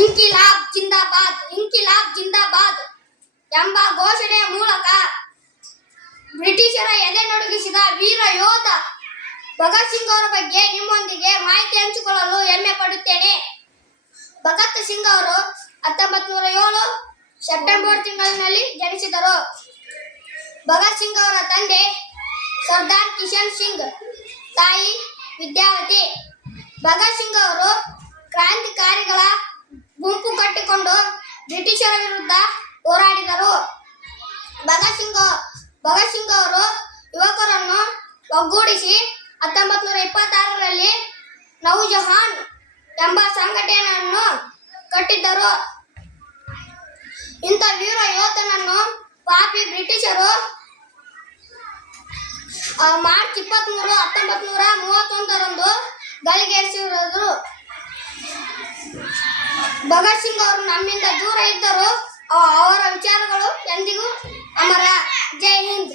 ಇನ್ಕಿಲಾಬ್ ಜಿಂದಾಬಾದ್, ಇನ್ಕಿಲಾಬ್ ಜಿಂದಾಬಾದ್ ಎಂಬ ಘೋಷಣೆಯ ಮೂಲಕ ಬ್ರಿಟಿಷರ ಎದೆ ನಡುಗಿಸಿದ ವೀರ ಯೋಧ ಭಗತ್ ಸಿಂಗ್ ಅವರ ಬಗ್ಗೆ ನಿಮ್ಮೊಂದಿಗೆ ಮಾಹಿತಿ ಹಂಚಿಕೊಳ್ಳಲು ಹೆಮ್ಮೆ ಪಡುತ್ತೇನೆ. ಭಗತ್ ಸಿಂಗ್ ಅವರು 1907 ಸೆಪ್ಟೆಂಬರ್ ತಿಂಗಳಿನಲ್ಲಿ ಜನಿಸಿದರು. ಭಗತ್ ಸಿಂಗ್ ಅವರ ತಂದೆ ಸರ್ದಾರ್ ಕಿಶನ್ ಸಿಂಗ್, ತಾಯಿ ವಿದ್ಯಾವತಿ. ಭಗತ್ ಸಿಂಗ್ ಅವರು ಕ್ರಾಂತಿಕಾರಿಗಳ ಗುಂಪು ಕಟ್ಟಿಕೊಂಡು ಬ್ರಿಟಿಷರ ವಿರುದ್ಧ ಹೋರಾಡಿದರು. ಭಗತ್ ಸಿಂಗ್ ಅವರು ಯುವಕರನ್ನು ಒಗ್ಗೂಡಿಸಿ 1926ರಲ್ಲಿ ನೌಜಹಾನ್ ಎಂಬ ಸಂಘಟನೆಯನ್ನು ಕಟ್ಟಿದ್ದರು. ಇಂಥ ವೀರ ಯೋಧನನ್ನು ಪಾಪಿ ಬ್ರಿಟಿಷರು ಮಾರ್ಚ್ 23, 1931ರಂದು ಗಲ್ಲಿಗೇರಿಸಿದರು. ಭಗತ್ ಸಿಂಗ್ ಅವರು ನಮ್ಮಿಂದ ದೂರ ಇದ್ದರು, ಅವರ ವಿಚಾರಗಳು ಎಂದಿಗೂ ಅಮರ. ಜೈ ಹಿಂದ್.